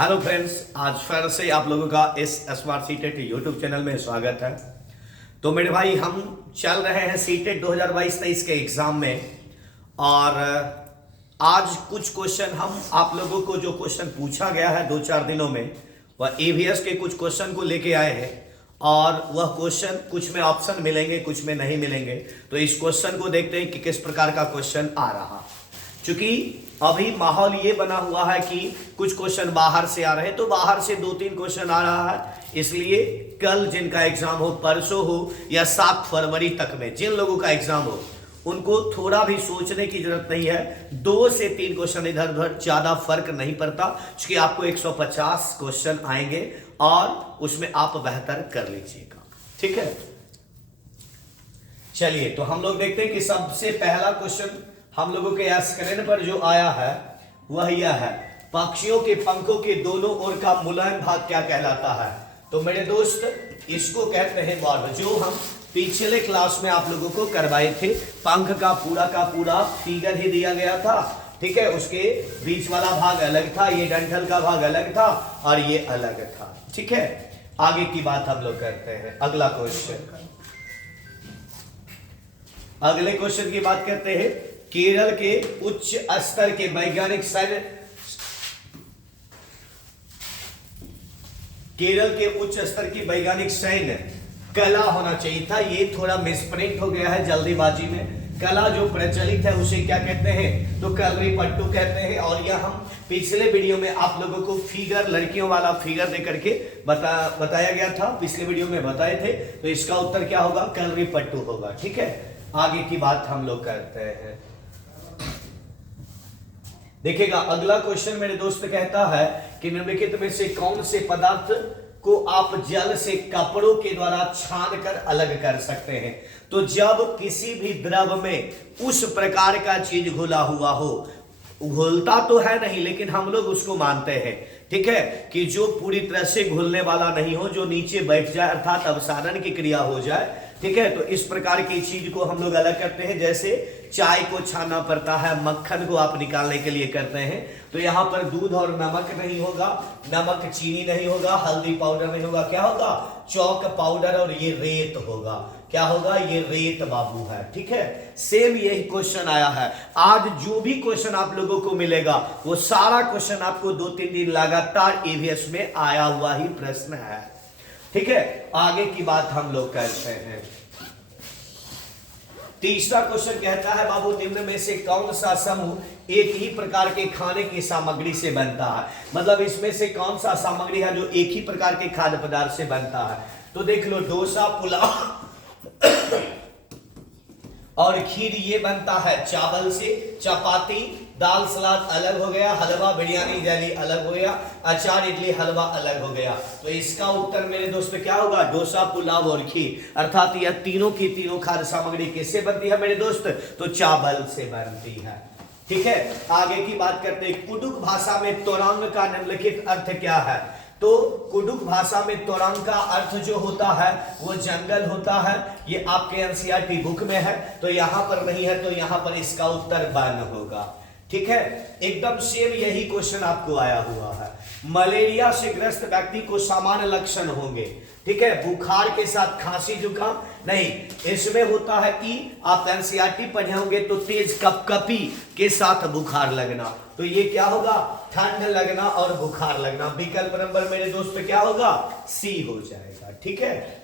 Hello friends, आज फिर से आप लोगों का इस स्मार्ट सीटेट यूट्यूब चैनल में स्वागत है। तो मेरे भाई, हम चल रहे हैं सीटेट 2022-23 के एग्जाम में। और आज कुछ क्वेश्चन हम आप लोगों को जो क्वेश्चन पूछा गया है 2-4 दिनों में, वह ईवीएस के कुछ क्वेश्चन को लेके आए हैं। और वह क्वेश्चन कुछ में ऑप्शन मिलेंगे, कुछ में नहीं मिलेंगे। तो इस क्वेश्चन को देखते हैं कि किस प्रकार का क्वेश्चन आ रहा। क्योंकि अभी माहौल ये बना हुआ है कि कुछ क्वेश्चन बाहर से आ रहे हैं, तो बाहर से 2-3 क्वेश्चन आ रहा है। इसलिए कल जिनका एग्जाम हो, परसों हो या 7 फरवरी तक में जिन लोगों का एग्जाम हो, उनको थोड़ा भी सोचने की जरूरत नहीं है। 2 से 3 क्वेश्चन इधर उधर ज्यादा फर्क नहीं पड़ता, क्योंकि आपको 150 क्वेश्चन आएंगे और उसमें आप बेहतर कर लीजिएगा। ठीक है, चलिए तो हम लोग देखते हैं कि सबसे पहला क्वेश्चन हम लोगों के स्क्रीन पर जो आया है वह यह है, पक्षियों के पंखों के दोनों ओर का मुलायम भाग क्या कहलाता है। तो मेरे दोस्त, इसको कहते हैं बॉर्डर, जो हम पिछले क्लास में आप लोगों को करवाए थे। पंख का पूरा फिगर ही दिया गया था। ठीक है, उसके बीच वाला भाग अलग था, ये डंठल का भाग अलग था और ये अलग था। ठीक है, आगे की बात हम लोग करते हैं। अगला क्वेश्चन, अगले क्वेश्चन की बात करते हैं। केरल के उच्च स्तर के वैज्ञानिक सैन्य, केरल के उच्च स्तर की वैज्ञानिक सैन्य कला होना चाहिए था, ये थोड़ा मिसप्रिंट हो गया है जल्दीबाजी में। कला जो प्रचलित है उसे क्या कहते हैं, तो कलरीपट्टू कहते हैं। और यह हम पिछले वीडियो में आप लोगों को फिगर, लड़कियों वाला फिगर दे करके बताया गया था, पिछले वीडियो में बताए थे। तो इसका उत्तर क्या होगा, कलरीपट्टू होगा। ठीक है, आगे की बात हम लोग करते हैं। देखिएगा, अगला क्वेश्चन मेरे दोस्त कहता है कि निम्नलिखित में से कौन से पदार्थ को आप जल से कपड़ों के द्वारा छान कर अलग कर सकते हैं। तो जब किसी भी द्रव में उस प्रकार का चीज घुला हुआ हो, घुलता तो है नहीं लेकिन हम लोग उसको मानते हैं, ठीक है, कि जो पूरी तरह से घुलने वाला नहीं हो, जो नीचे बैठ जाए अर्थात अवसादन की क्रिया हो जाए। ठीक है, तो इस प्रकार की चीज को हम लोग अलग करते हैं। जैसे चाय को छानना पड़ता है, मक्खन को आप निकालने के लिए करते हैं। तो यहाँ पर दूध और नमक नहीं होगा, नमक चीनी नहीं होगा, हल्दी पाउडर नहीं होगा, क्या होगा, चौक पाउडर, और ये रेत होगा। क्या होगा, ये रेत बाबू है। ठीक है, सेम यही क्वेश्चन आया है। आज जो भी क्वेश्चन आप लोगों को मिलेगा वो सारा क्वेश्चन आपको 2-3 दिन लगातार ईवीएस में आया हुआ ही प्रश्न है। ठीक है, आगे की बात हम लोग करते हैं। तीसरा क्वेश्चन कहता है, बाबू निम्न में से कौन सा समूह एक ही प्रकार के खाने की सामग्री से बनता है। मतलब इसमें से कौन सा सामग्री है जो एक ही प्रकार के खाद्य पदार्थ से बनता है। तो देख लो, डोसा, पुलाव और खीर ये बनता है चावल से। चपाती, दाल, सलाद अलग हो गया, हलवा, बिरयानी, जैली अलग हो गया, अचार, इडली, हलवा अलग हो गया। तो इसका उत्तर मेरे दोस्त क्या होगा, डोसा, पुलाव और खीर। अर्थात यह तीनों की तीनों खाद्य सामग्री किससे बनती है मेरे दोस्त, तो चावल से बनती है। ठीक है, आगे की बात करते हैं। कुडुक भाषा में तोरंग का निम्नलिखित अर्थ क्या है। तो कुडुक भाषा में तोरंग का अर्थ जो होता है वो जंगल होता है। ये आपके एनसीईआरटी बुक में है, तो यहां पर नहीं है, तो यहां पर इसका उत्तर वन होगा। ठीक है, एकदम सेम यही क्वेश्चन आपको आया हुआ है। मलेरिया से ग्रस्त व्यक्ति को सामान्य लक्षण होंगे। ठीक है, बुखार के साथ खांसी जुकाम नहीं, इसमें होता है कि आप एनसीईआरटी पढ़े होंगे तो तेज कपकपी के साथ बुखार लगना। तो ये क्या होगा, ठंड लगना और बुखार लगना। विकल्प नंबर मेरे दोस्त क्या होगा, सी हो जाएगा। ठीक है,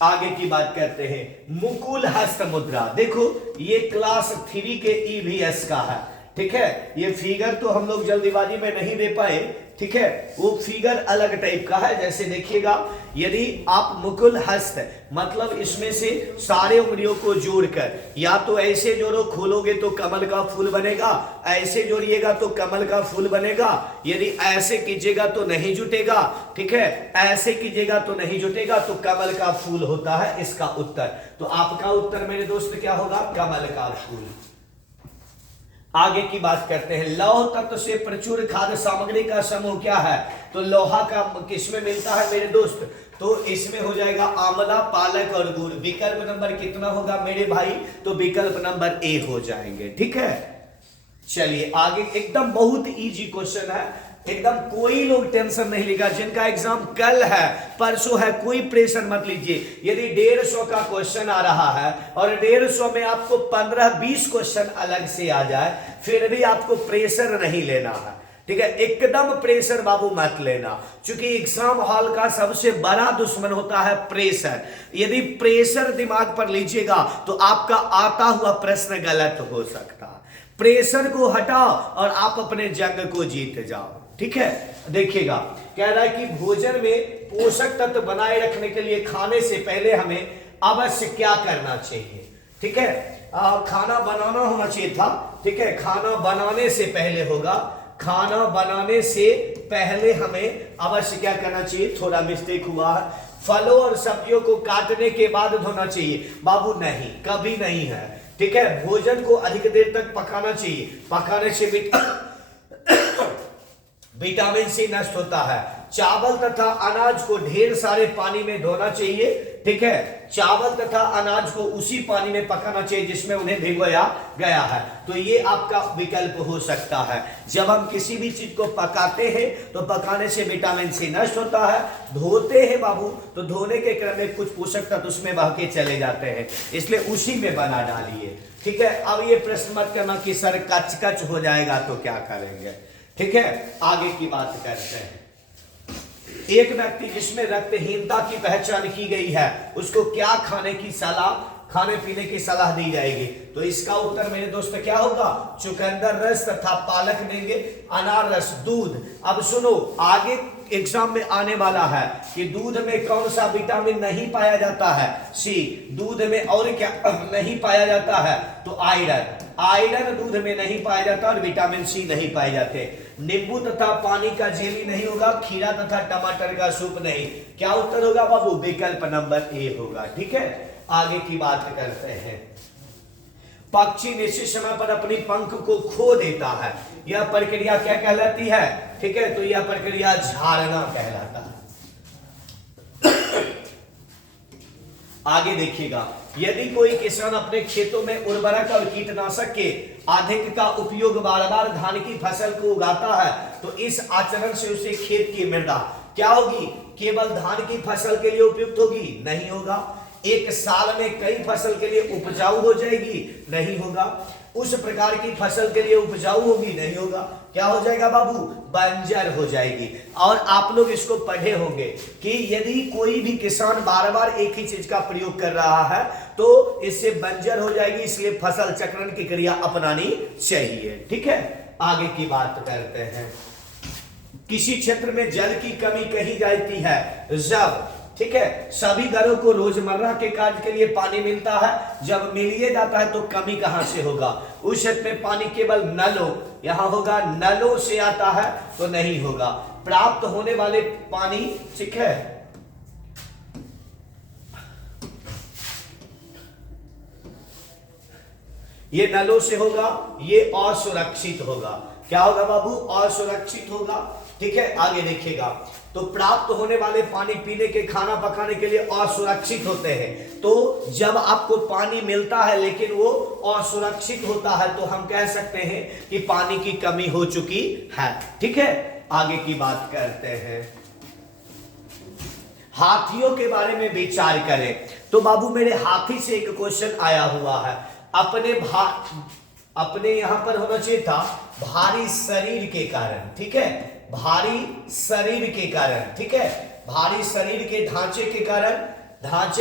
आगे की बात करते हैं। मुकुल हस्त मुद्रा, देखो ये क्लास 3 के ईवीएस का है। ठीक है, ये फिगर तो हम लोग जल्दीबाजी में नहीं दे पाए। ठीक है, वो फिगर अलग टाइप का है। जैसे देखिएगा, यदि आप मुकुल हस्त, मतलब इसमें से सारे उंगलियों को जोड़कर, या तो ऐसे जोड़ो, खोलोगे तो कमल का फूल बनेगा, ऐसे जोड़िएगा तो कमल का फूल बनेगा, यदि ऐसे कीजिएगा तो नहीं जुटेगा। ठीक है, ऐसे कीजिएगा तो नहीं जुटेगा, तो कमल का फूल होता है इसका उत्तर। तो आपका उत्तर मेरे दोस्त क्या होगा, कमल का फूल। आगे की बात करते हैं। लौह तत्व से प्रचुर खाद्य सामग्री का समूह क्या है। तो लोहा का किसमें मिलता है मेरे दोस्त, तो इसमें हो जाएगा आंवला, पालक और गुड़। विकल्प नंबर कितना होगा मेरे भाई, तो विकल्प नंबर ए हो जाएंगे। ठीक है, चलिए आगे, एकदम बहुत इजी क्वेश्चन है। एकदम कोई लोग टेंशन नहीं लेगा, जिनका एग्जाम कल है परसों है, कोई प्रेशर मत लीजिए। यदि 150 का क्वेश्चन आ रहा है और 150 में आपको 15-20 क्वेश्चन अलग से आ जाए, फिर भी आपको प्रेशर नहीं लेना है, ठीक है। एकदम प्रेशर बाबू मत लेना, क्योंकि एग्जाम हॉल का सबसे बड़ा दुश्मन होता है प्रेशर। यदि प्रेशर दिमाग पर लीजिएगा तो आपका आता हुआ प्रश्न गलत हो सकता है। प्रेशर को हटाओ और आप अपने जंग को जीत जाओ, ठीक है। देखिएगा, कह रहा है कि भोजन में पोषक तत्व बनाए रखने के लिए खाने से पहले हमें अवश्य क्या करना चाहिए, ठीक है। खाना बनाना होना चाहिए था, ठीक है। खाना बनाने से पहले होगा, खाना बनाने से पहले हमें अवश्य क्या करना चाहिए, थोड़ा मिस्टेक हुआ है। फलों और सब्जियों को काटने के बाद धोना चाहिए, बाबू नहीं, कभी नहीं है, ठीक है। भोजन को अधिक देर तक पकाना चाहिए, पकाने से विटामिन सी नष्ट होता है। चावल तथा अनाज को ढेर सारे पानी में धोना चाहिए, ठीक है। चावल तथा अनाज को उसी पानी में पकाना चाहिए जिसमें उन्हें भिगोया गया है। तो ये आपका विकल्प हो सकता है। जब हम किसी भी चीज को पकाते हैं तो पकाने से विटामिन सी नष्ट होता है, धोते हैं बाबू तो धोने के क्रम में कुछ पोषक तत्व उसमें बह के चले जाते हैं, इसलिए उसी में बना डालिए, ठीक है। अब ये प्रश्न मत करना कि सर कच कच हो जाएगा तो क्या करेंगे, ठीक है। आगे की बात करते हैं। एक व्यक्ति जिसमें रक्तहीनता की पहचान की गई है, उसको क्या खाने की सलाह, खाने पीने की सलाह दी जाएगी? तो इसका उत्तर मेरे दोस्त क्या होगा, चुकंदर रस तथा पालक देंगे, अनार रस, दूध। अब सुनो, आगे एग्जाम में आने वाला है कि दूध में कौन सा विटामिन नहीं पाया जाता है, सी। दूध में और क्या नहीं पाया जाता है, तो आयरन। आयरन दूध में नहीं पाया जाता और विटामिन सी नहीं पाए जाते। नींबू तथा पानी का जेली नहीं होगा, खीरा तथा टमाटर का सूप नहीं। क्या उत्तर होगा बाबू, विकल्प नंबर ए होगा, ठीक है। आगे की बात करते हैं। पक्षी निश्चित समय पर अपनी पंख को खो देता है, यह प्रक्रिया क्या कहलाती है, ठीक है। तो यह प्रक्रिया झाड़ना कहलाता है। आगे देखिएगा, यदि कोई किसान अपने खेतों में उर्वरक और कीटनाशक के अधिक का उपयोग बार बार धान की फसल को उगाता है, तो इस आचरण से उसे खेत की मृदा क्या होगी, केवल धान की फसल के लिए उपयुक्त होगी, नहीं होगा। एक साल में कई फसल के लिए उपजाऊ हो जाएगी, नहीं होगा। उस प्रकार की फसल के लिए उपजाऊ होगी, नहीं होगा। क्या हो जाएगा बाबू, बंजर हो जाएगी। और आप लोग इसको पढ़े होंगे कि यदि कोई भी किसान बार बार एक ही चीज का प्रयोग कर रहा है तो इससे बंजर हो जाएगी, इसलिए फसल चक्रण की क्रिया अपनानी चाहिए, ठीक है। आगे की बात करते हैं। किसी क्षेत्र में जल की कमी कही जाती है जब, ठीक है, सभी घरों को रोजमर्रा के कार्य के लिए पानी मिलता है, जब मिलिए जाता है तो कमी कहां से होगा। उस क्षेत्र में पानी केवल नलों, यहां होगा नलों से आता है, तो नहीं होगा। प्राप्त होने वाले पानी, ठीक है, ये नलों से होगा, ये असुरक्षित होगा। क्या होगा बाबू, असुरक्षित होगा, ठीक है। आगे देखिएगा, तो प्राप्त होने वाले पानी पीने के, खाना पकाने के लिए असुरक्षित होते हैं। तो जब आपको पानी मिलता है लेकिन वो असुरक्षित होता है तो हम कह सकते हैं कि पानी की कमी हो चुकी है, ठीक है। आगे की बात करते हैं। हाथियों के बारे में विचार करें। तो बाबू मेरे हाथी से एक क्वेश्चन आया हुआ है। अपने यहां पर होना चाहिए था भारी शरीर के कारण, ठीक है, भारी शरीर के कारण, ठीक है, भारी शरीर के ढांचे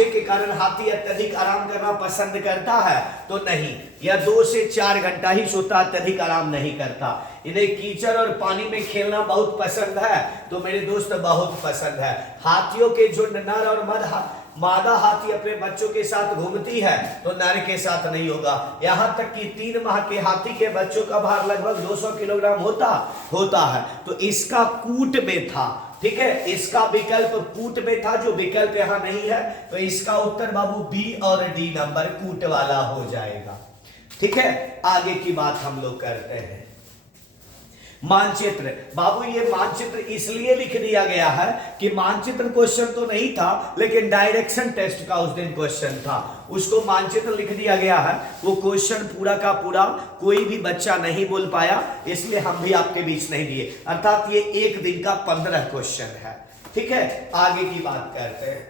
के कारण हाथी अत्यधिक आराम करना पसंद करता है, तो नहीं। यह 2 से 4 घंटा ही सोता, अत्यधिक आराम नहीं करता। इन्हें कीचड़ और पानी में खेलना बहुत पसंद है, तो मेरे दोस्त बहुत पसंद है। हाथियों के झुंड नर और मादा हाथी अपने बच्चों के साथ घूमती है, तो नर के साथ नहीं होगा। यहां तक कि 3 माह के हाथी के बच्चों का भार लगभग 200 किलोग्राम होता है। तो इसका कूट में था, ठीक है, इसका विकल्प कूट में था, जो विकल्प यहां नहीं है। तो इसका उत्तर बाबू बी और डी नंबर कूट वाला हो जाएगा, ठीक है। आगे की बात हम लोग करते हैं। मानचित्र। बाबू ये मानचित्र इसलिए लिख दिया गया है कि मानचित्र क्वेश्चन तो नहीं था, लेकिन डायरेक्शन टेस्ट का उस दिन क्वेश्चन था, उसको मानचित्र लिख दिया गया है। वो क्वेश्चन पूरा का पूरा कोई भी बच्चा नहीं बोल पाया, इसलिए हम भी आपके बीच नहीं दिए, अर्थात ये एक दिन का 15 क्वेश्चन है। ठीक है, आगे की बात करते हैं।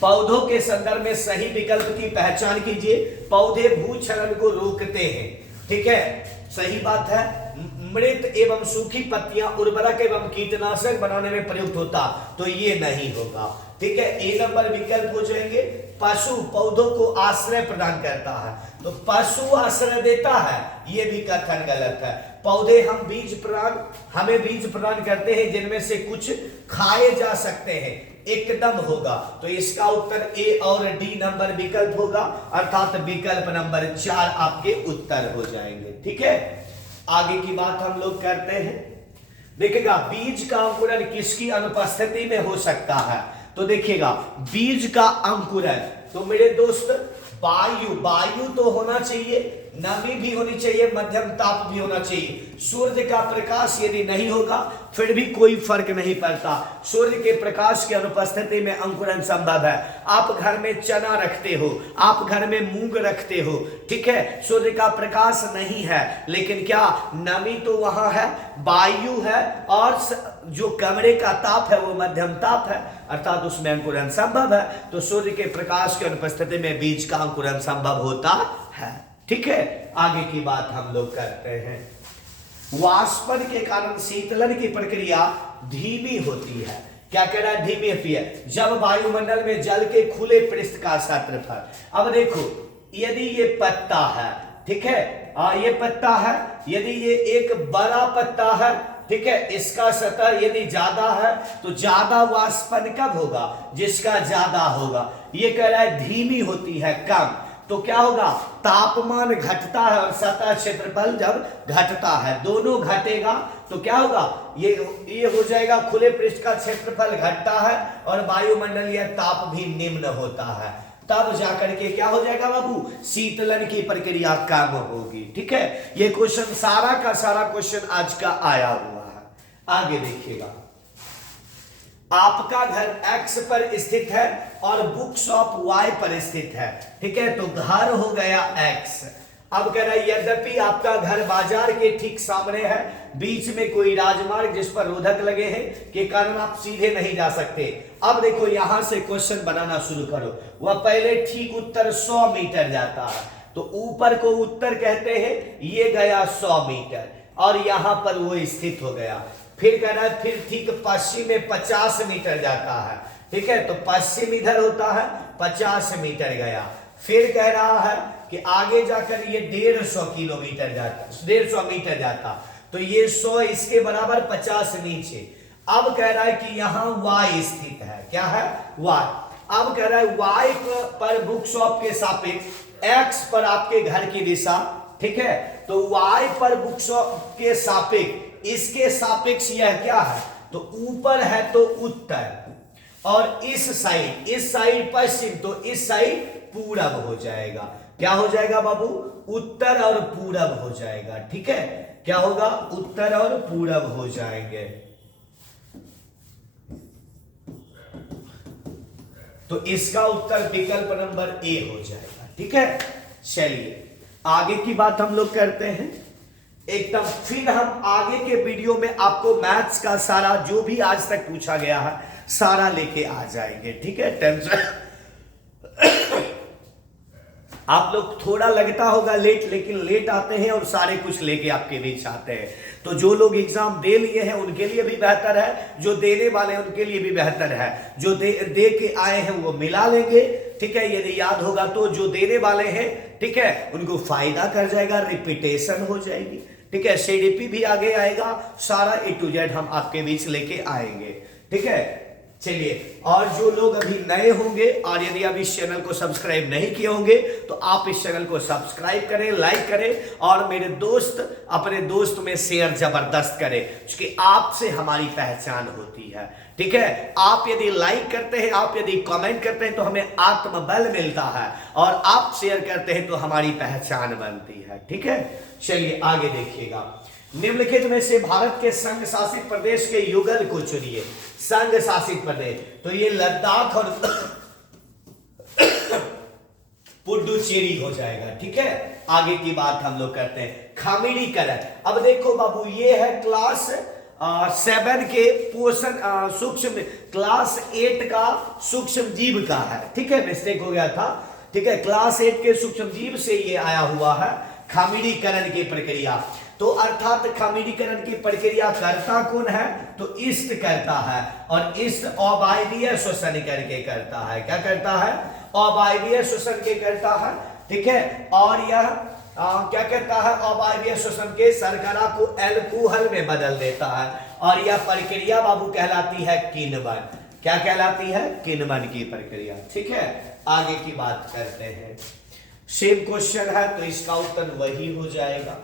पौधों के संदर्भ में सही विकल्प की पहचान कीजिए। पौधे भूक्षरण को रोकते हैं। ठीक है, सही बात है। मृत एवं सूखी पत्तियां उर्वरक एवं कीटनाशक बनाने में प्रयुक्त होता, तो ये नहीं होगा। ठीक है, ए नंबर विकल्प हो जाएंगे। पशु पौधों को आश्रय प्रदान करता है, तो पशु आश्रय देता है, ये भी कथन गलत है। पौधे हमें बीज प्रदान करते हैं, जिनमें से कुछ खाए जा सकते हैं, एकदम होगा। तो इसका उत्तर ए और डी नंबर विकल्प होगा, अर्थात विकल्प नंबर 4 आपके उत्तर हो जाएंगे। ठीक है, आगे की बात हम लोग करते हैं। देखिएगा, बीज का अंकुरन किसकी अनुपस्थिति में हो सकता है? तो देखिएगा, बीज का अंकुरन तो मेरे दोस्त वायु तो होना चाहिए, नमी भी होनी चाहिए, मध्यम ताप भी होना चाहिए। सूर्य का प्रकाश यदि नहीं होगा फिर भी कोई फर्क नहीं पड़ता। सूर्य के प्रकाश की अनुपस्थिति में अंकुरन संभव है। आप घर में चना रखते हो, आप घर में मूंग रखते हो, ठीक है, सूर्य का प्रकाश नहीं है, लेकिन क्या नमी तो वहां है, वायु है, और जो कमरे का ताप है वो मध्यम ताप है, अर्थात उसमें अंकुरन संभव है। तो सूर्य के प्रकाश की अनुपस्थिति में बीज का अंकुरन संभव होता है। ठीक है, आगे की बात हम लोग करते हैं। वाष्पन के कारण शीतलन की प्रक्रिया धीमी होती है। क्या कह रहा है? धीमी होती है जब वायुमंडल में जल के खुले पृष्ठ का क्षेत्रफल। अब देखो, यदि ये पत्ता है, ठीक है, ये पत्ता है, यदि ये एक बड़ा पत्ता है, ठीक है, इसका सतह यदि ज्यादा है तो ज्यादा वाष्पन कब होगा? जिसका ज्यादा होगा। ये कह रहा है धीमी होती है, कम, तो क्या होगा? तापमान घटता है और सतह क्षेत्रफल जब घटता है, दोनों घटेगा तो क्या होगा? ये हो जाएगा, खुले पृष्ठ का क्षेत्रफल घटता है और वायुमंडलीय ताप भी निम्न होता है, तब जाकर के क्या हो जाएगा बाबू? शीतलन की प्रक्रिया कम होगी। ठीक है, ये क्वेश्चन सारा का सारा क्वेश्चन आज का आया हुआ है। आगे देखिएगा, आपका घर X पर स्थित है और बुक शॉप Y पर स्थित है। ठीक है, तो घर हो गया X। अब कह रहा है यद्यपि आपका घर बाजार के ठीक सामने है, बीच में कोई राजमार्ग जिस पर रोधक लगे हैं के कारण आप सीधे नहीं जा सकते। अब देखो, यहां से क्वेश्चन बनाना शुरू करो। वह पहले ठीक उत्तर 100 मीटर जाता है, तो ऊपर को उत्तर कहते हैं, ये गया 100 मीटर और यहां पर वो स्थित हो गया। फिर कह रहा है फिर ठीक पश्चिम में 50 मीटर जाता है। ठीक है, तो पश्चिम इधर होता है, 50 मीटर गया। फिर कह रहा है कि आगे जाकर ये 150 किलोमीटर जाता, 150 मीटर जाता, तो ये 100 इसके बराबर, 50 नीचे। अब कह रहा है कि यहां Y स्थित है। क्या है? Y। अब कह रहा है Y पर बुक शॉप के सापेक्ष X पर आपके घर की दिशा, ठीक है, तो Y पर बुक शॉप के सापेक्ष, इसके सापेक्ष यह क्या है? तो ऊपर है तो उत्तर, और इस साइड पश्चिम, तो इस साइड पूरब हो जाएगा। क्या हो जाएगा बाबू? उत्तर और पूरब हो जाएगा। ठीक है, क्या होगा? उत्तर और पूरब हो जाएंगे। तो इसका उत्तर विकल्प नंबर ए हो जाएगा। ठीक है, चलिए आगे की बात हम लोग करते हैं एकदम। फिर हम आगे के वीडियो में आपको मैथ्स का सारा जो भी आज तक पूछा गया है सारा लेके आ जाएंगे। ठीक है, टेंशन आप लोग थोड़ा लगता होगा लेट, लेकिन लेट आते हैं और सारे कुछ लेके आपके बीच आते हैं। तो जो लोग एग्जाम दे लिए हैं उनके लिए भी बेहतर है, जो देने वाले हैं उनके लिए भी बेहतर है। जो दे के आए हैं वो मिला लेंगे, ठीक है, यदि याद होगा तो। जो देने वाले हैं, ठीक है, उनको फायदा कर जाएगा, रिपीटेशन हो जाएगी। ठीक है, CDP भी आगे आएगा, सारा A to Z हम आपके बीच लेके आएंगे। ठीक है, चलिए, और जो लोग अभी नए होंगे और यदि आप इस चैनल को सब्सक्राइब नहीं किए होंगे तो आप इस चैनल को सब्सक्राइब करें, लाइक करें और मेरे दोस्त अपने दोस्त में शेयर जबरदस्त करें, क्योंकि आपसे हमारी पहचान होती है। ठीक है, आप यदि लाइक करते हैं, आप यदि कमेंट करते हैं तो हमें आत्मबल मिलता है, और आप शेयर करते हैं तो हमारी पहचान बनती है। ठीक है, चलिए आगे देखिएगा। निम्नलिखित में से भारत के संघ शासित प्रदेश के युगल को चुनिए। संघ शासित प्रदेश, तो ये लद्दाख और पुडुचेरी हो जाएगा। ठीक है, आगे की बात हम लोग करते हैं खामिड़ीकरण। अब देखो बाबू, ये है क्लास 7 के पोषण सूक्ष्म, क्लास 8 का सूक्ष्म जीव का है। ठीक है, मिस्टेक हो गया था। ठीक है, क्लास 8 के सूक्ष्म जीव से ये आया हुआ है खामिड़ीकरण की प्रक्रिया। तो अर्थात खामिड़ीकरण की प्रक्रिया करता कौन है, तो ईस्ट करता है, और ईस्ट अवायवीय श्वसन करके करता है। क्या करता है, अवायवीय श्वसन के करता है। ठीक है, और यह क्या कहता है, अवायवीय श्वसन के शर्करा को एल्कोहल में बदल देता है, और यह प्रक्रिया बाबू कहलाती है किण्वन। क्या कहलाती है, किण्वन की प्रक्रिया। ठीक है, आगे की बात करते हैं। सेम क्वेश्चन है तो इसका उत्तर वही हो जाएगा।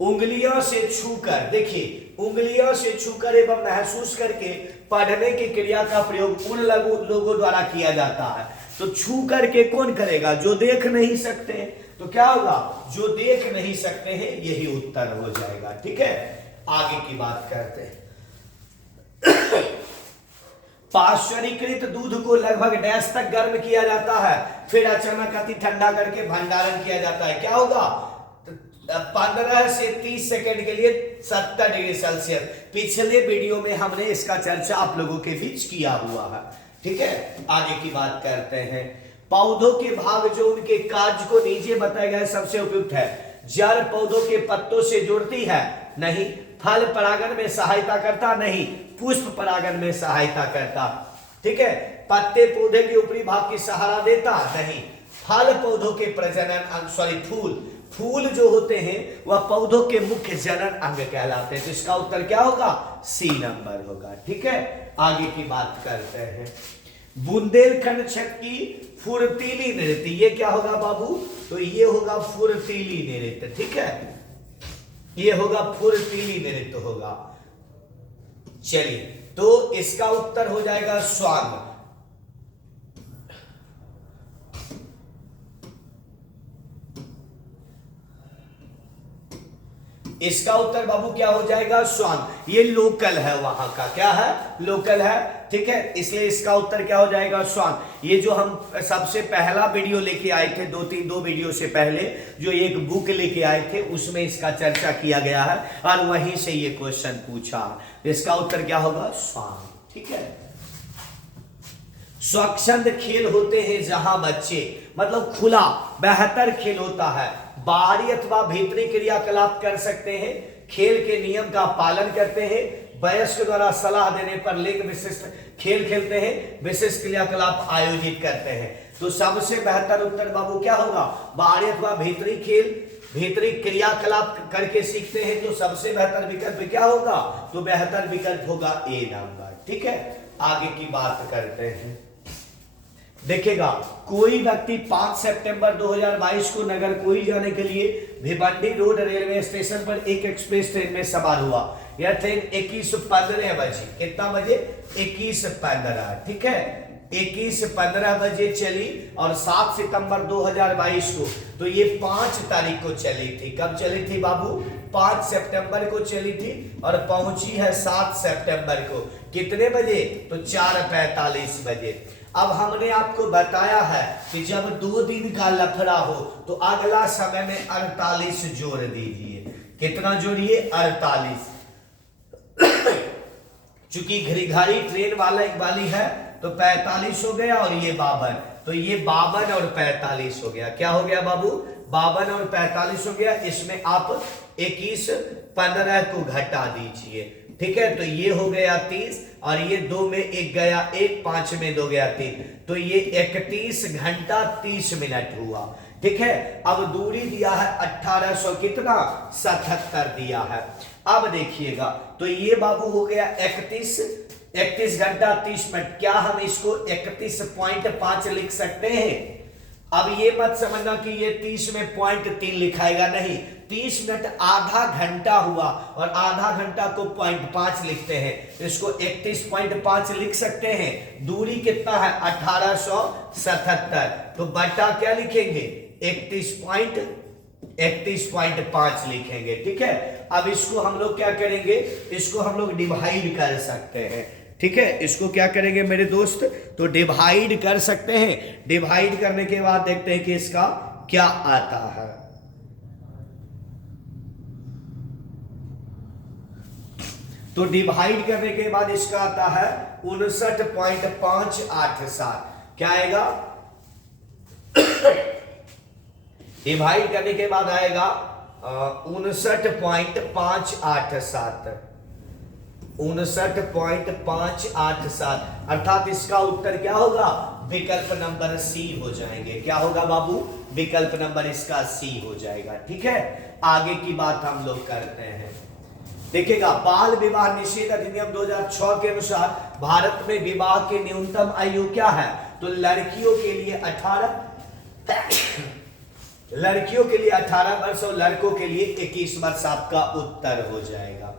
उंगलियों से छूकर, देखिए उंगलियों से छूकर एवं महसूस करके पढ़ने की क्रिया का प्रयोग उन लोगों द्वारा किया जाता है। तो छू करके कौन करेगा, जो देख नहीं सकते हैं। तो क्या होगा, जो देख नहीं सकते हैं, यही उत्तर हो जाएगा। ठीक है, आगे की बात करते हैं। पाश्चरीकृत दूध को लगभग डैश तक गर्म किया जाता है, फिर अचानक अति ठंडा करके भंडारण किया जाता है। क्या होगा, 15 से 30 सेकंड के लिए 70 डिग्री सेल्सियस। पिछले वीडियो में हमने इसका चर्चा आप लोगों के बीच किया हुआ है। ठीक है, आगे की बात करते हैं। पौधों के भाग जो उनके कार्य को नीचे बताए गए सबसे उपयुक्त है। जड़ पौधों के पत्तों से जुड़ती है, नहीं। फल परागण में सहायता करता, नहीं। पुष्प परागण में सहायता करता। ठीक है, पत्ते पौधे के ऊपरी भाग की सहारा देता, नहीं। फल पौधों के प्रजनन फूल जो होते हैं वह पौधों के मुख्य जनन अंग कहलाते हैं। तो इसका उत्तर क्या होगा, सी नंबर होगा। ठीक है, आगे की बात करते हैं। बुंदेलखंड क्षेत्र की फुर्तीली नृत्य, ये क्या होगा बाबू, तो ये होगा फुर्तीली नृत्य। ठीक है, ये होगा फुर्तीली नृत्य होगा। चलिए, तो इसका उत्तर हो जाएगा स्वांग। इसका उत्तर बाबू क्या हो जाएगा, स्वांग। ये लोकल है वहां का, क्या है, लोकल है। ठीक है, इसलिए इसका उत्तर क्या हो जाएगा, स्वांग। ये जो हम सबसे पहला वीडियो लेके आए थे, दो वीडियो से पहले जो एक बुक लेके आए थे, उसमें इसका चर्चा किया गया है, और वहीं से ये क्वेश्चन पूछा। इसका उत्तर क्या होगा, स्वांग। ठीक है, स्वच्छंद खेल होते हैं जहां बच्चे, मतलब खुला बेहतर खेल होता है, बाहरी अथवा भीतरी क्रियाकलाप कर सकते हैं, खेल के नियम का पालन करते हैं, वयस्क द्वारा सलाह देने पर लिंग विशिष्ट खेल खेलते हैं, विशिष्ट क्रियाकलाप आयोजित करते हैं। तो सबसे बेहतर उत्तर बाबू क्या होगा, बाहरी अथवा भीतरी खेल, भीतरी क्रियाकलाप करके सीखते हैं। तो सबसे बेहतर विकल्प क्या होगा, तो बेहतर विकल्प होगा ए नंबर। ठीक है, आगे की बात करते हैं। देखेगा, कोई व्यक्ति 5 सितंबर 2022 को नगर कोइल जाने के लिए भिवंडी रोड रेलवे स्टेशन पर एक एक्सप्रेस ट्रेन में सवार हुआ। यह ट्रेन 21:15 बजे, कितना बजे, 21:15। ठीक है, 21:15 बजे चली, और 7 सितंबर 2022 को, तो ये 5 तारीख को चली थी। कब चली थी बाबू, 5 सितंबर को चली थी, और पहुंची है 7 सितंबर को। कितने बजे, तो 4:45 बजे। अब हमने आपको बताया है कि जब 2 दिन का लफड़ा हो तो अगला समय में 48 जोड़ दीजिए। कितना जोड़िए, 48। चूंकि घड़ी ट्रेन वाली है तो 45 हो गया, और ये 52, तो ये 52 और 45 हो गया। क्या हो गया बाबू, 52 और 45 हो गया। इसमें आप 21:15 को घटा दीजिए। ठीक है, तो ये हो गया 30, और ये 2 में 1 गया 1, 5 में 2 गया 3, तो ये 31 घंटा 30 मिनट हुआ। ठीक है, अब दूरी दिया है 1800 कितना, 77 दिया है। अब देखिएगा, तो ये बाबू हो गया 31 घंटा 30 मिनट। क्या हम इसको 31.5 लिख सकते हैं? अब ये मत समझना कि ये 30 में 0.3 लिखाएगा, नहीं, 30 मिनट आधा घंटा हुआ और आधा घंटा को 0.5 लिखते हैं, तो इसको 31.5 लिख सकते हैं। दूरी कितना है 1877, तो बटा क्या लिखेंगे 31.5 लिखेंगे। ठीक है, अब इसको हम लोग क्या करेंगे, इसको हम लोग डिवाइड कर सकते हैं। ठीक है, इसको क्या करेंगे मेरे दोस्त, तो डिवाइड कर सकते हैं। डिवाइड करने के बाद देखते हैं कि इसका क्या आता है। तो डिवाइड करने के बाद इसका आता है 59.587। क्या आएगा डिवाइड करने के बाद आएगा 59.587, 59.587, अर्थात इसका उत्तर क्या होगा, विकल्प नंबर सी हो जाएंगे। क्या होगा बाबू, विकल्प नंबर इसका सी हो जाएगा। ठीक है, आगे की बात हम लोग करते हैं। देखिएगा, बाल विवाह निषेध अधिनियम 2006 के अनुसार भारत में विवाह की न्यूनतम आयु क्या है, तो लड़कियों के लिए 18 वर्ष और लड़कों के लिए 21 वर्ष आपका उत्तर हो जाएगा।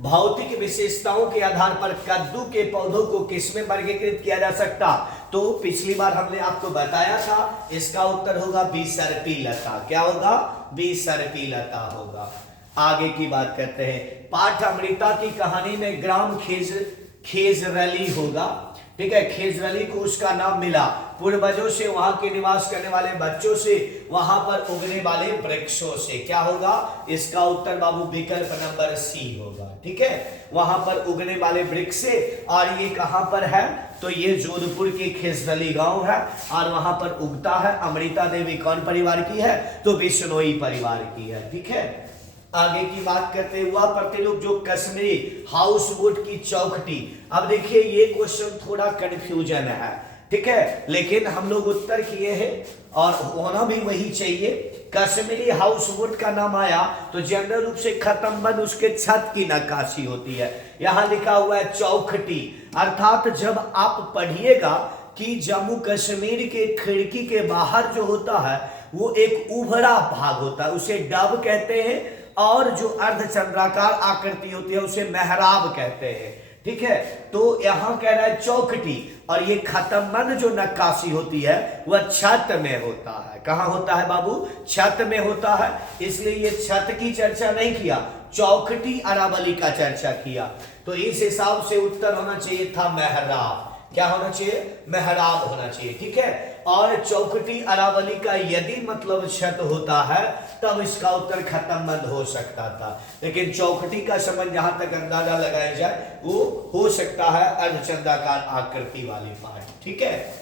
भौतिक विशेषताओं के आधार पर कद्दू के पौधों को किसमें वर्गीकृत किया जा सकता, तो पिछली बार हमने आपको बताया था, इसका उत्तर होगा बीसर्पी लता। क्या होगा, बीसर्पी लता होगा। आगे की बात करते हैं। पाठ अमृता की कहानी में ग्राम खेजरली होगा। ठीक है, खेजरली को उसका नाम मिला पूर्वजों से, वहां के निवास करने वाले बच्चों से, वहां पर उगने वाले वृक्षों से। क्या होगा, इसका उत्तर बाबू विकल्प नंबर सी होगा। ठीक है, वहां पर उगने वाले वृक्ष से, और ये कहां पर है, तो ये जोधपुर के खेजरली गांव है और वहां पर उगता है। अमृता देवी कौन परिवार की है, तो बिश्नोई परिवार की है। ठीक है, आगे की बात करते हुआ प्रतिरूप जो कश्मीरी हाउस बोट की चौखटी। अब देखिए ये क्वेश्चन थोड़ा कंफ्यूजन है। ठीक है, लेकिन हम लोग उत्तर किए हैं और होना भी वही चाहिए। कश्मीरी हाउस बोट का नाम आया तो जनरल रूप से खत्म बंद उसके छत की नक्काशी होती है। यहां लिखा हुआ है चौखटी, अर्थात जब आप पढ़िएगा कि जम्मू कश्मीर के खिड़की के बाहर जो होता है वो एक उभरा भाग होता है, उसे डब कहते हैं, और जो अर्धचंद्राकार आकृति होती है उसे मेहराब कहते हैं। ठीक है, तो यहां कह रहा है चौखटी, और ये खत्मबंद जो नक्काशी होती है वह छत में होता है। कहां होता है बाबू, छत में होता है, इसलिए ये छत की चर्चा नहीं किया, चौखटी अरावली का चर्चा किया। तो इस हिसाब से उत्तर होना चाहिए था मेहराब। क्या होना चाहिए, मेहराब होना चाहिए। ठीक है, और चौखटी अरावली का यदि मतलब छत होता है तब इसका उत्तर खत्मबंद हो सकता था, लेकिन चौखटी का संबंध जहां तक अंदाजा लगाया जाए वो हो सकता है अर्धचंद्राकार आकृति वाली पार्ट। ठीक है,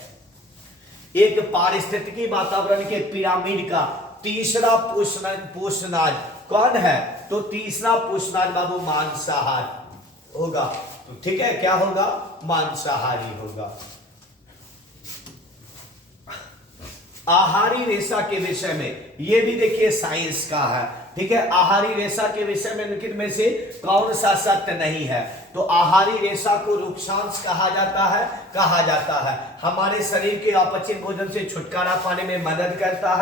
एक पारिस्थितिकी वातावरण के पिरामिड का तीसरा पोषनाद कौन है, तो तीसरा पोषनाद बाबू मांसाहार होगा। तो ठीक है, क्या होगा, मांसाहारी होगा। आहारी रेशा के विषय में, ये भी देखिए साइंस का है। ठीक है, आहारी रेशा के विषय में निम्न में से कौन सा सत्य नहीं है, तो आहारी रेशा को रुक्षांश कहा जाता है, हमारे शरीर के अपचित भोजन से छुटकारा पाने में मदद करता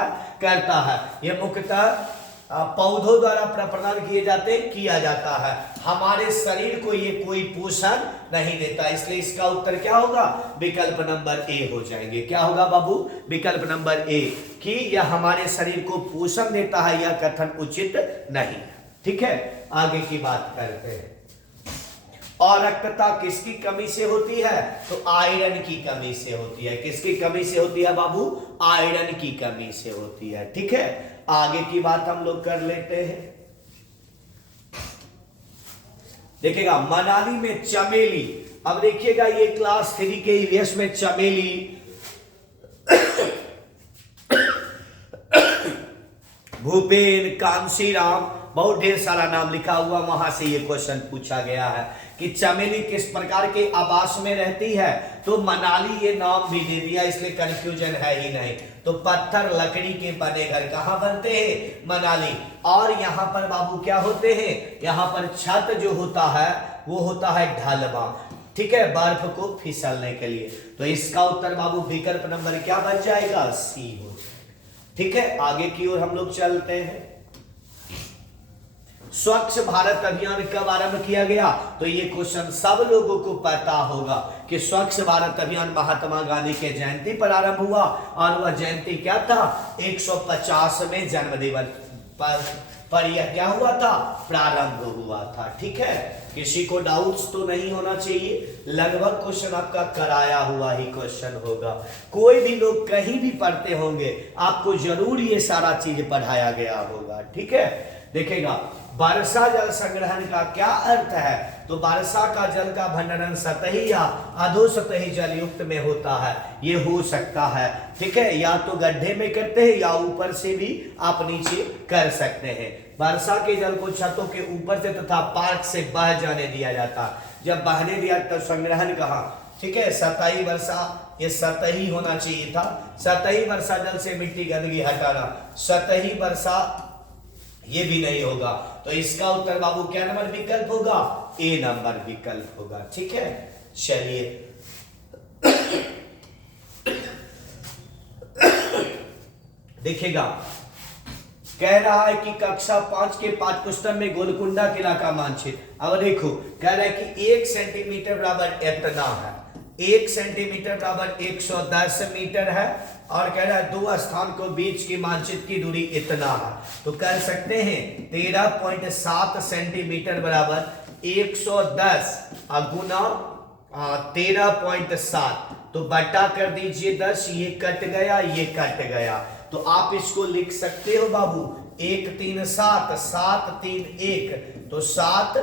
है। ये मुख्यतः पौधों द्वारा प्रदान किया जाता है, हमारे शरीर को ये कोई पोषण नहीं देता, इसलिए इसका उत्तर क्या होगा, विकल्प नंबर ए हो जाएंगे। क्या होगा बाबू, विकल्प नंबर ए, कि यह हमारे शरीर को पोषण देता है, यह कथन उचित नहीं। ठीक है, आगे की बात करते हैं। और रक्तता किसकी कमी से होती है, तो आयरन की कमी से होती है। किसकी कमी से होती है बाबू, आयरन की कमी से होती है। ठीक है, आगे की बात हम लोग कर लेते हैं। देखिएगा, मनाली में चमेली, अब देखिएगा ये क्लास 3 के ईवीएस में चमेली भूपेन, कांशीराम, बहुत ढेर सारा नाम लिखा हुआ, वहां से ये क्वेश्चन पूछा गया है कि चमेली किस प्रकार के आवास में रहती है, तो मनाली ये नाम भी दे दिया, इसलिए कंफ्यूजन है ही नहीं। तो पत्थर लकड़ी के बने घर कहां बनते हैं, मनाली। और यहां पर बाबू क्या होते हैं, यहां पर छत जो होता है वो होता है ढलवा। ठीक है, बर्फ को फिसलने के लिए। तो इसका उत्तर बाबू विकल्प नंबर क्या बन जाएगा, सी हो जाएगा। ठीक है, आगे की ओर हम लोग चलते हैं। स्वच्छ भारत अभियान कब आरंभ किया गया? तो ये क्वेश्चन सब लोगों को पता होगा कि स्वच्छ भारत अभियान महात्मा गांधी के जयंती पर आरंभ हुआ, और वह जयंती क्या था? 150वें जन्मदिवस पर यह क्या हुआ था? प्रारंभ हुआ था। ठीक है, किसी को डाउट्स तो नहीं होना चाहिए, लगभग क्वेश्चन आपका कराया हुआ ही क्वेश्चन होगा। कोई भी लोग कहीं भी पढ़ते होंगे, आपको जरूर ये सारा चीज पढ़ाया गया होगा। ठीक है, देखेगा वर्षा जल संग्रहण का क्या अर्थ है? तो वर्षा का जल का भंडारण सतही या अधोसतही जल युक्त में होता है। ये हो सकता है, ठीक है, या तो गड्ढे में करते हैं या ऊपर से भी आप नीचे कर सकते हैं। वर्षा के जल को छतों के ऊपर से तथा पार्क से बह जाने दिया जाता। जब बहने दिया तो संग्रहण कहा, ठीक है, सतही वर्षा, ये सतही होना चाहिए था। सतही वर्षा जल से मिट्टी गंदगी हटाना, सतही वर्षा ये भी नहीं होगा। तो इसका उत्तर बाबू क्या नंबर विकल्प होगा? ए नंबर विकल्प होगा। ठीक है, चलिए देखिएगा, कह रहा है कि कक्षा 5 के पाठ्यपुस्तक में गोलकुंडा किला का मानचित्र। अब देखो, कह रहा है कि 1 सेंटीमीटर बराबर इतना है, 1 सेंटीमीटर बराबर 110 मीटर है, और कह रहा है दो स्थान को बीच की मानचित्र की दूरी इतना है। तो कर सकते हैं 13.7 सेंटीमीटर बराबर 110 गुना 13.7, तो बटा कर दीजिए 10, ये कट गया, ये कट गया। तो आप इसको लिख सकते हो बाबू 1 3 7 7 3 1, तो 7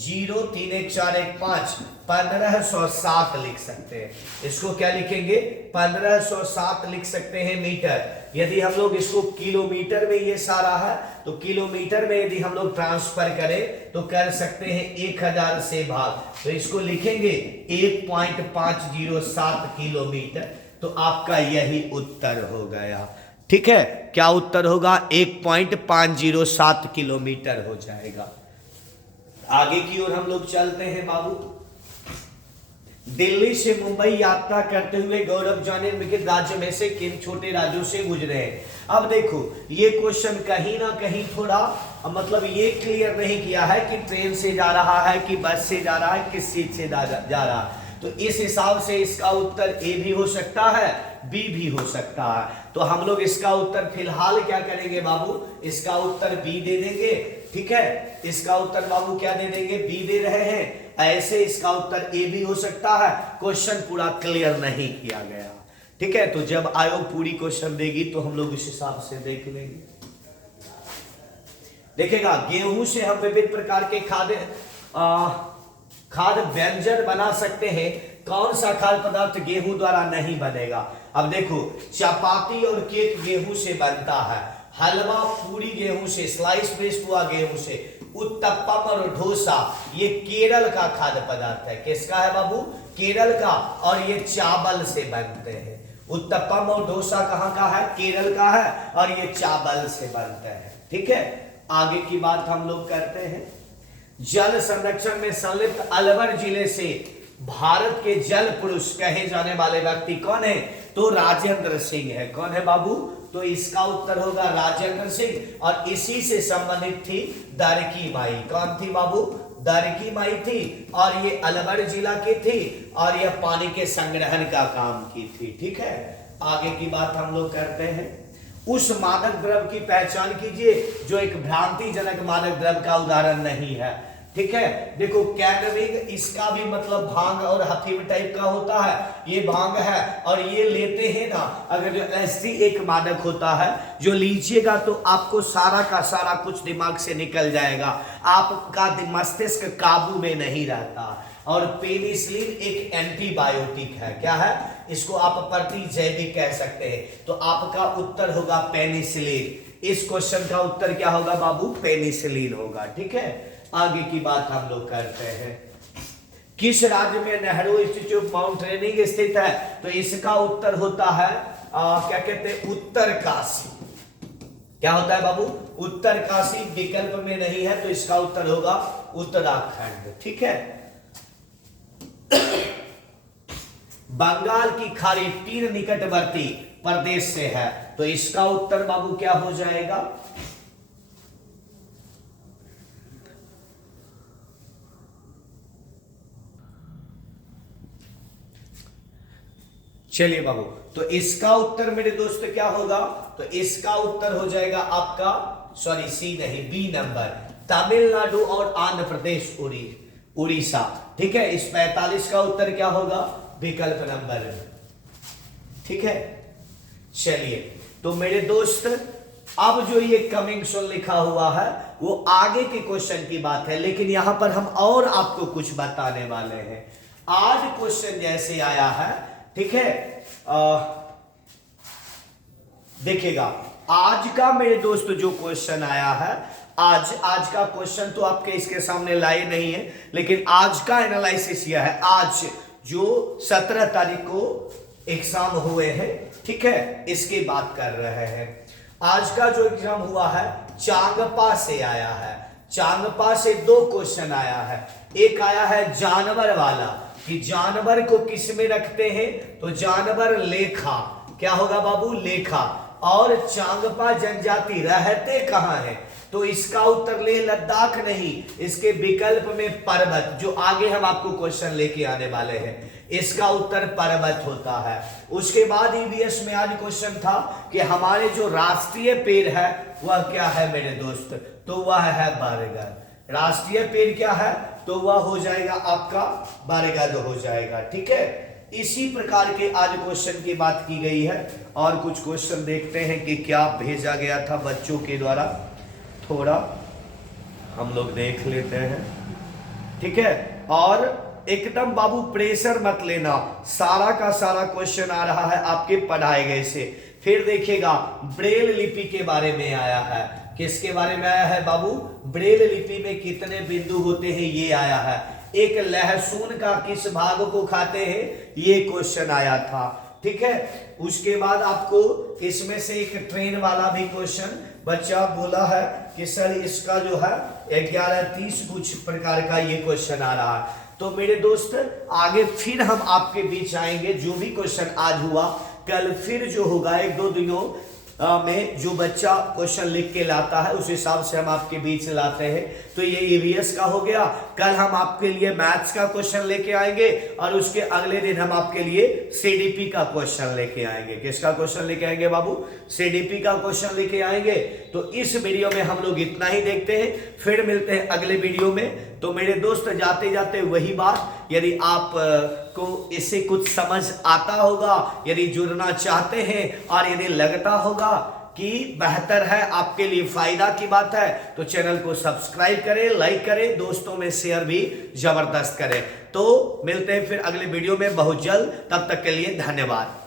0 3 1 4 1 5 1507 लिख सकते हैं। इसको क्या लिखेंगे? 1507 लिख सकते हैं मीटर। यदि हम लोग इसको किलोमीटर में, ये सारा है तो किलोमीटर में यदि हम लोग ट्रांसफर करें तो कर सकते हैं 1000 से भाग, तो इसको लिखेंगे 1.507 किलोमीटर। तो आपका यही उत्तर हो गया। ठीक है, क्या उत्तर होगा? 1.507 किलोमीटर हो जाएगा। आगे की ओर हम लोग चलते हैं बाबू। दिल्ली से मुंबई यात्रा करते हुए गौरव जाने निम्नलिखित राज्य में से किन छोटे राज्यों से गुजरे हैं? अब देखो, ये क्वेश्चन कहीं ना कहीं थोड़ा मतलब ये क्लियर नहीं किया है कि ट्रेन से जा रहा है कि बस से जा रहा है, किस चीज से जा रहा है। तो इस हिसाब से इसका उत्तर ए भी हो सकता है, बी भी हो सकता है। तो हम लोग इसका उत्तर फिलहाल क्या करेंगे बाबू? इसका उत्तर बी दे देंगे। ठीक है, इसका उत्तर बाबू क्या दे देंगे? बी दे रहे हैं। ऐसे इसका उत्तर ए भी हो सकता है। क्वेश्चन पूरा क्लियर नहीं किया गया। ठीक है, तो जब आयोग पूरी क्वेश्चन देगी तो हम लोग इस हिसाब से देख लेंगे। देखेगा, गेहूं से हम विभिन्न प्रकार के खाद्य व्यंजन बना सकते हैं। कौन सा खाद्य पदार्थ गेहूं द्वारा नहीं बनेगा? अब देखो, चपाती और केक गेहूं से बनता है, हलवा पूरी गेहूं से, स्लाइस बेस्ड हुआ गेहूं से, उत्तपम और डोसा ये केरल का खाद्य पदार्थ है। किसका है बाबू? केरल का, और ये चावल से बनते हैं। उत्तपम और डोसा कहाँ का है? केरल का है, और ये चावल से बनते हैं। ठीक है, आगे की बात हम लोग करते हैं। जल संरक्षण में संलिप्त अलवर जिले से भारत के जल पुरुष कहे जाने वाले व्यक्ति कौन है? तो राजेंद्र सिंह है। कौन है बाबू? तो इसका उत्तर होगा राजेंद्र सिंह, और इसी से संबंधित थी दरकी माई। कौन थी बाबू? दरकी माई थी, और ये अलवर जिला की थी, और यह पानी के संग्रहण का काम की थी। ठीक है, आगे की बात हम लोग करते हैं। उस मादक द्रव्य की पहचान कीजिए जो एक भ्रांतिजनक मादक द्रव्य का उदाहरण नहीं है। ठीक है, देखो कैनबिक, इसका भी मतलब भांग और हफीम टाइप का होता है। ये भांग है, और ये लेते हैं ना, अगर ऐसी एक मादक होता है जो लीजिएगा तो आपको सारा का सारा कुछ दिमाग से निकल जाएगा, आपका मस्तिष्क काबू में नहीं रहता। और पेनिसिलिन एक एंटीबायोटिक है। क्या है? इसको आप प्रतिजैविक कह सकते हैं। तो आपका उत्तर होगा पेनिसिलिन। इस क्वेश्चन का उत्तर क्या होगा बाबू? पेनिसिलिन होगा। ठीक है, आगे की बात हम लोग करते हैं। किस राज्य में नेहरू इंस्टीट्यूट माउंट ट्रेनिंग स्थित है? तो इसका उत्तर होता है क्या कहते हैं? उत्तरकाशी। क्या होता है बाबू? उत्तरकाशी विकल्प में नहीं है, तो इसका उत्तर होगा उत्तराखंड। ठीक है, बंगाल की खाड़ी तीन निकटवर्ती प्रदेश से है। तो इसका उत्तर बाबू क्या हो जाएगा? चलिए बाबू, तो इसका उत्तर मेरे दोस्त क्या होगा? तो इसका उत्तर हो जाएगा आपका, सॉरी सी नहीं, बी नंबर, तमिलनाडु और आंध्र प्रदेश, उड़ीसा। ठीक है, इस 45 का उत्तर क्या होगा? विकल्प नंबर। ठीक है, चलिए तो मेरे दोस्त अब जो ये कमिंग सून लिखा हुआ है वो आगे के क्वेश्चन की बात है, लेकिन यहां पर हम और आपको कुछ बताने वाले हैं। आज क्वेश्चन जैसे आया है, ठीक है, देखिएगा आज का मेरे दोस्त जो क्वेश्चन आया है, आज का क्वेश्चन तो आपके इसके सामने लाए नहीं है, लेकिन आज का एनालिसिस यह है। आज जो 17 तारीख को एग्जाम हुए हैं, ठीक है, इसकी बात कर रहे हैं। आज का जो एग्जाम हुआ है चांगपा से आया है। चांगपा से 2 क्वेश्चन आया है। एक आया है जानवर वाला, कि जानवर को किस में रखते हैं? तो जानवर लेखा, क्या होगा बाबू? लेखा। और चांगपा जनजाति रहते कहां है? तो इसका उत्तर लेह लद्दाख नहीं, इसके विकल्प में पर्वत, जो आगे हम आपको क्वेश्चन लेके आने वाले हैं, इसका उत्तर पर्वत होता है। उसके बाद ईवीएस में आज क्वेश्चन था कि हमारे जो राष्ट्रीय पेड़ है वह क्या है मेरे दोस्त? तो वह है बरगद। राष्ट्रीय पेड़ क्या है? तो वह हो जाएगा आपका बरगद हो जाएगा। ठीक है, इसी प्रकार के आज क्वेश्चन की बात की गई है। और कुछ क्वेश्चन देखते हैं कि क्या भेजा गया था बच्चों के द्वारा, थोड़ा हम लोग देख लेते हैं। ठीक है, और एकदम बाबू प्रेशर मत लेना, सारा का सारा क्वेश्चन आ रहा है आपके पढ़ाए गए से। फिर देखिएगा ब्रेल लिपि के बारे में आया है। किसके बारे में आया है बाबू? ब्रेल लिपि में कितने बिंदु होते हैं ये आया है। एक लहसुन का किस भाग को खाते हैं, ये क्वेश्चन आया था। ठीक है, उसके बाद आपको इसमें से एक ट्रेन वाला भी क्वेश्चन बच्चा बोला है कि सर इसका जो है 11:30 कुछ प्रकार का ये क्वेश्चन आ रहा है। तो मेरे दोस्त आगे फिर हम आपके बीच आएंगे। जो भी क्वेश्चन आज हुआ, कल फिर जो होगा 1-2 दिनों में जो बच्चा क्वेश्चन लिख के लाता है उस हिसाब से हम आपके बीच लाते हैं। तो ये ईवीएस का हो गया। कल हम आपके लिए मैथ्स का क्वेश्चन लेके आएंगे और उसके अगले दिन हम आपके लिए सीडीपी का क्वेश्चन लेके आएंगे। किसका क्वेश्चन लेके आएंगे बाबू? सीडीपी का क्वेश्चन लेके आएंगे। तो इस वीडियो में हम लोग इतना ही देखते हैं, फिर मिलते हैं अगले वीडियो में। तो मेरे दोस्त जाते जाते वही बात, यदि आप को इससे कुछ समझ आता होगा, यदि जुड़ना चाहते हैं और यदि लगता होगा कि बेहतर है, आपके लिए फायदा की बात है, तो चैनल को सब्सक्राइब करें, लाइक करें, दोस्तों में शेयर भी जबरदस्त करें। तो मिलते हैं फिर अगले वीडियो में बहुत जल्द, तब तक के लिए धन्यवाद।